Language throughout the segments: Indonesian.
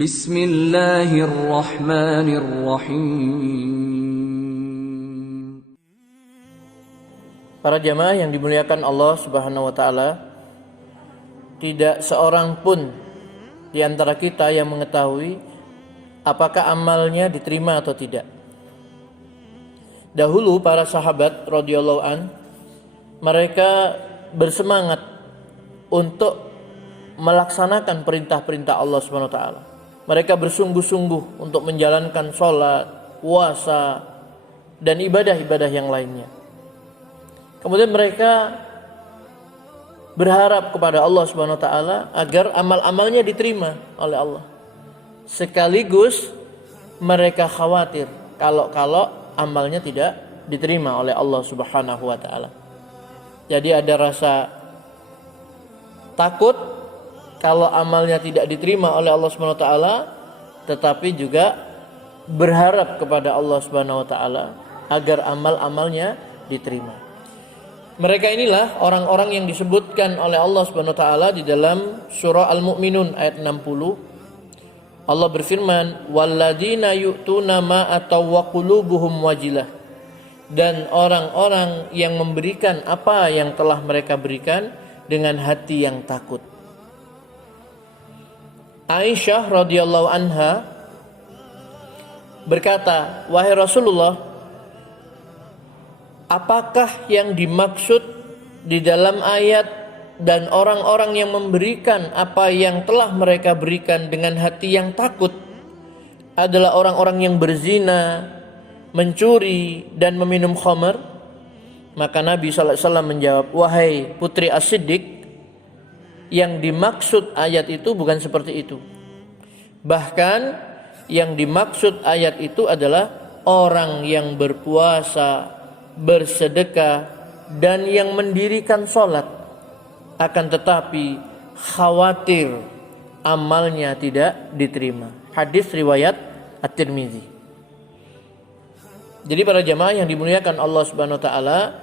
Bismillahirrahmanirrahim. Para jamaah yang dimuliakan Allah Subhanahu wa taala, tidak seorang pun di antara kita yang mengetahui apakah amalnya diterima atau tidak. Dahulu para sahabat radhiyallahu an, mereka bersemangat untuk melaksanakan perintah-perintah Allah Subhanahu wa taala. Mereka bersungguh-sungguh untuk menjalankan sholat, puasa, dan ibadah-ibadah yang lainnya. Kemudian mereka berharap kepada Allah Subhanahu wa taala agar amal-amalnya diterima oleh Allah. Sekaligus mereka khawatir kalau amalnya tidak diterima oleh Allah Subhanahu wa taala. Jadi ada rasa takut kalau amalnya tidak diterima oleh Allah Subhanahu wa taala, tetapi juga berharap kepada Allah Subhanahu wa taala agar amal-amalnya diterima. Mereka inilah orang-orang yang disebutkan oleh Allah Subhanahu wa taala di dalam surah Al-Mu'minun ayat 60. Allah berfirman, "Walladzina yu'tuna ma ataw wa qulubuhum wajilah." Dan orang-orang yang memberikan apa yang telah mereka berikan dengan hati yang takut. Aisyah radhiyallahu anha berkata, "Wahai Rasulullah, apakah yang dimaksud di dalam ayat dan orang-orang yang memberikan apa yang telah mereka berikan dengan hati yang takut adalah orang-orang yang berzina, mencuri, dan meminum khamar?" Maka Nabi SAW menjawab, "Wahai putri As-Siddiq, yang dimaksud ayat itu bukan seperti itu. Bahkan yang dimaksud ayat itu adalah orang yang berpuasa, bersedekah, dan yang mendirikan sholat, akan tetapi khawatir amalnya tidak diterima." Hadis riwayat At-Tirmizi. Jadi para jamaah yang dimuliakan Allah Subhanahu wa taala,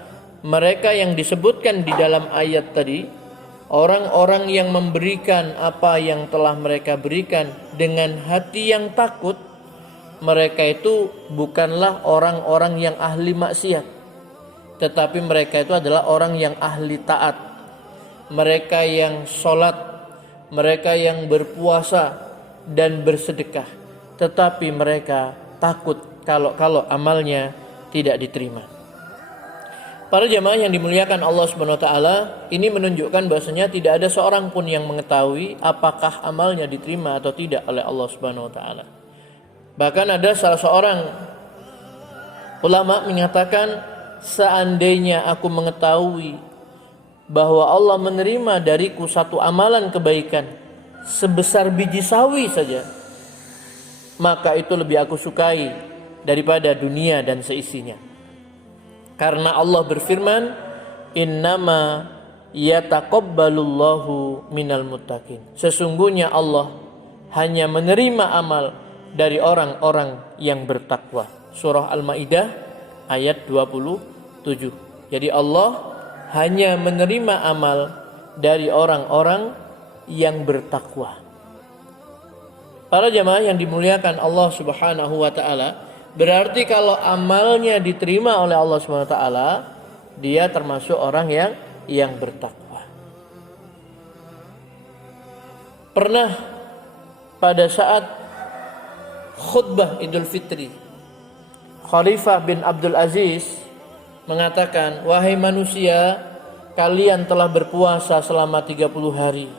mereka yang disebutkan di dalam ayat tadi, orang-orang yang memberikan apa yang telah mereka berikan dengan hati yang takut, mereka itu bukanlah orang-orang yang ahli maksiat, tetapi mereka itu adalah orang yang ahli taat. Mereka yang sholat, mereka yang berpuasa dan bersedekah, tetapi mereka takut kalau amalnya tidak diterima. Para jamaah yang dimuliakan Allah Subhanahu wa taala, ini menunjukkan bahwasanya tidak ada seorang pun yang mengetahui apakah amalnya diterima atau tidak oleh Allah Subhanahu wa taala. Bahkan ada salah seorang ulama menyatakan, seandainya aku mengetahui bahwa Allah menerima dariku satu amalan kebaikan sebesar biji sawi saja, maka itu lebih aku sukai daripada dunia dan seisinya. Karena Allah berfirman, "Innama yataqabbalullahu minal muttaqin." Sesungguhnya Allah hanya menerima amal dari orang-orang yang bertakwa. Surah Al-Maidah ayat 27. Jadi Allah hanya menerima amal dari orang-orang yang bertakwa. Para jamaah yang dimuliakan Allah Subhanahu wa taala, berarti kalau amalnya diterima oleh Allah SWT, dia termasuk orang yang bertakwa. Pernah pada saat khutbah Idul Fitri, Khalifah bin Abdul Aziz mengatakan, "Wahai manusia, kalian telah berpuasa selama 30 hari.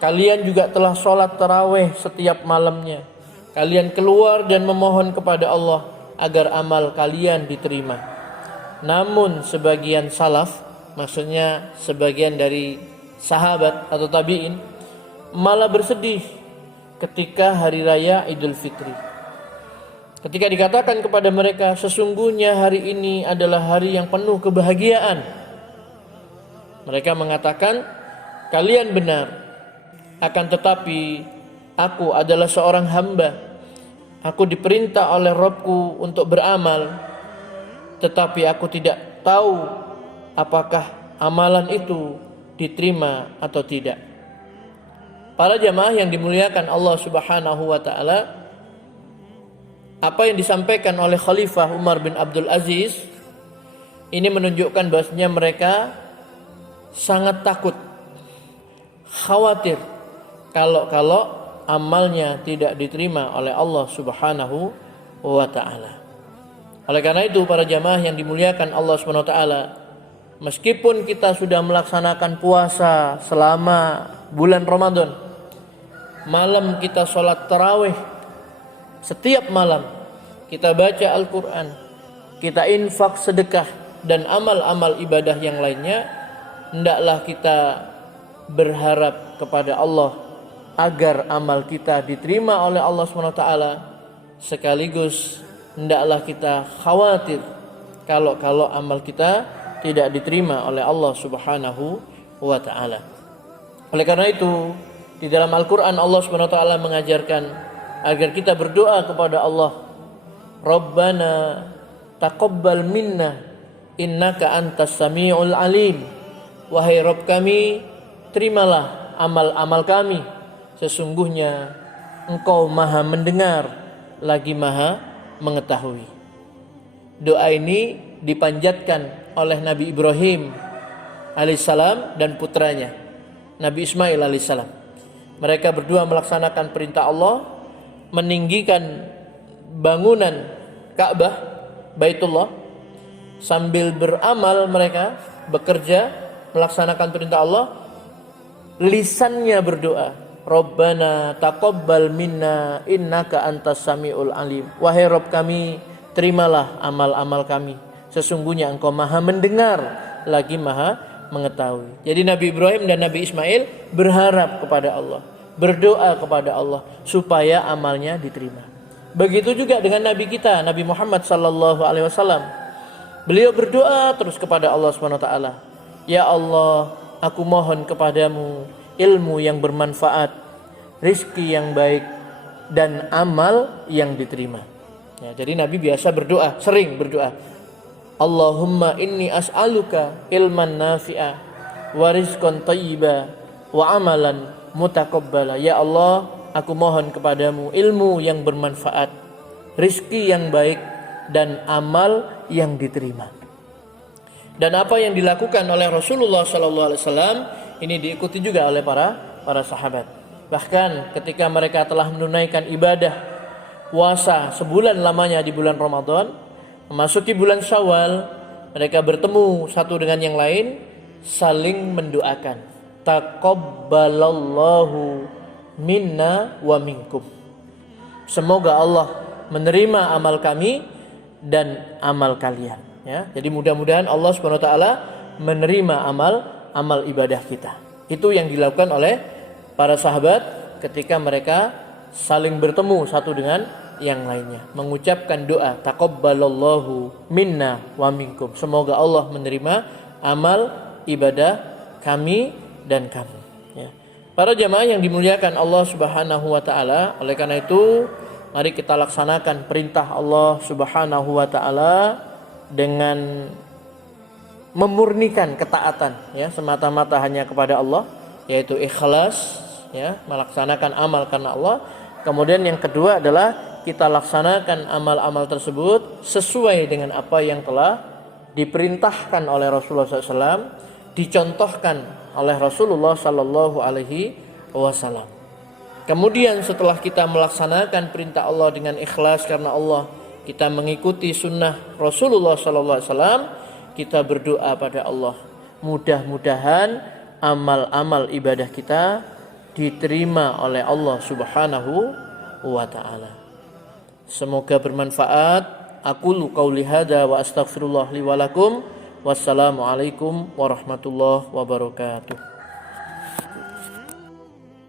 Kalian juga telah sholat tarawih setiap malamnya. Kalian keluar dan memohon kepada Allah agar amal kalian diterima. Namun sebagian salaf, maksudnya sebagian dari sahabat atau tabi'in, malah bersedih ketika hari raya Idul Fitri. Ketika dikatakan kepada mereka, sesungguhnya hari ini adalah hari yang penuh kebahagiaan, mereka mengatakan, kalian benar, akan tetapi aku adalah seorang hamba. Aku diperintah oleh Rabbku untuk beramal, tetapi aku tidak tahu apakah amalan itu diterima atau tidak. Para jamaah yang dimuliakan Allah Subhanahu wa taala, apa yang disampaikan oleh Khalifah Umar bin Abdul Aziz ini menunjukkan bahwasanya mereka sangat takut, khawatir kalau amalnya tidak diterima oleh Allah Subhanahu wa taala. Oleh karena itu para jamaah yang dimuliakan Allah Subhanahu wa taala, meskipun kita sudah melaksanakan puasa selama bulan Ramadan, malam kita sholat tarawih, setiap malam kita baca Al-Quran, kita infak sedekah dan amal-amal ibadah yang lainnya, hendaklah kita berharap kepada Allah agar amal kita diterima oleh Allah SWT. Sekaligus hendaklah kita khawatir kalau amal kita tidak diterima oleh Allah Subhanahu wa taala. Oleh karena itu, di dalam Al-Quran Allah SWT mengajarkan agar kita berdoa kepada Allah, Rabbana taqabbal minna innaka antas sami'ul alim. Wahai Rabb kami, terimalah amal-amal kami, sesungguhnya Engkau maha mendengar lagi maha mengetahui. Doa ini dipanjatkan oleh Nabi Ibrahim alaihissalam dan putranya Nabi Ismail alaihissalam. Mereka berdua melaksanakan perintah Allah, meninggikan bangunan Ka'bah, Baitullah, sambil beramal mereka bekerja melaksanakan perintah Allah, lisannya berdoa, Rabbana taqabbal minna innaka antas sami'ul alim. Wahai Rabb kami, terimalah amal-amal kami, sesungguhnya Engkau maha mendengar lagi maha mengetahui. Jadi Nabi Ibrahim dan Nabi Ismail berharap kepada Allah, berdoa kepada Allah supaya amalnya diterima. Begitu juga dengan Nabi kita, Nabi Muhammad sallallahu alaihi wasallam. Beliau berdoa terus kepada Allah Subhanahu wa taala, ya Allah, aku mohon kepadamu ilmu yang bermanfaat, rizki yang baik, dan amal yang diterima. Ya, jadi Nabi biasa berdoa, sering berdoa, Allahumma inni as'aluka ilman nafi'a wa rizqan thayyiba wa amalan mutaqabbala. Ya Allah, aku mohon kepadamu ilmu yang bermanfaat, rizki yang baik, dan amal yang diterima. Dan apa yang dilakukan oleh Rasulullah SAW ini diikuti juga oleh para sahabat. Bahkan ketika mereka telah menunaikan ibadah puasa sebulan lamanya di bulan Ramadan, memasuki bulan Syawal, mereka bertemu satu dengan yang lain, saling mendoakan, taqabbalallahu minna wa minkum. Semoga Allah menerima amal kami dan amal kalian. Ya, jadi mudah-mudahan Allah SWT menerima amal ibadah kita. Itu yang dilakukan oleh para sahabat ketika mereka saling bertemu satu dengan yang lainnya, mengucapkan doa taqabbalallahu minna wa minkum. Semoga Allah menerima amal ibadah kami dan kamu. Ya. Para jamaah yang dimuliakan Allah Subhanahu wa taala, oleh karena itu mari kita laksanakan perintah Allah Subhanahu wa taala dengan memurnikan ketaatan, ya, semata-mata hanya kepada Allah, yaitu ikhlas, ya, melaksanakan amal karena Allah. Kemudian yang kedua adalah kita laksanakan amal-amal tersebut sesuai dengan apa yang telah diperintahkan oleh Rasulullah SAW, dicontohkan oleh Rasulullah Sallallahu Alaihi Wasallam. Kemudian setelah kita melaksanakan perintah Allah dengan ikhlas karena Allah, kita mengikuti sunnah Rasulullah Sallallahu Alaihi Wasallam, kita berdoa pada Allah, mudah-mudahan amal-amal ibadah kita diterima oleh Allah Subhanahu wa taala. Semoga bermanfaat. Aqulu qauli hadza wa astaghfirullah li wa lakum. Wassalamualaikum warahmatullahi wabarakatuh.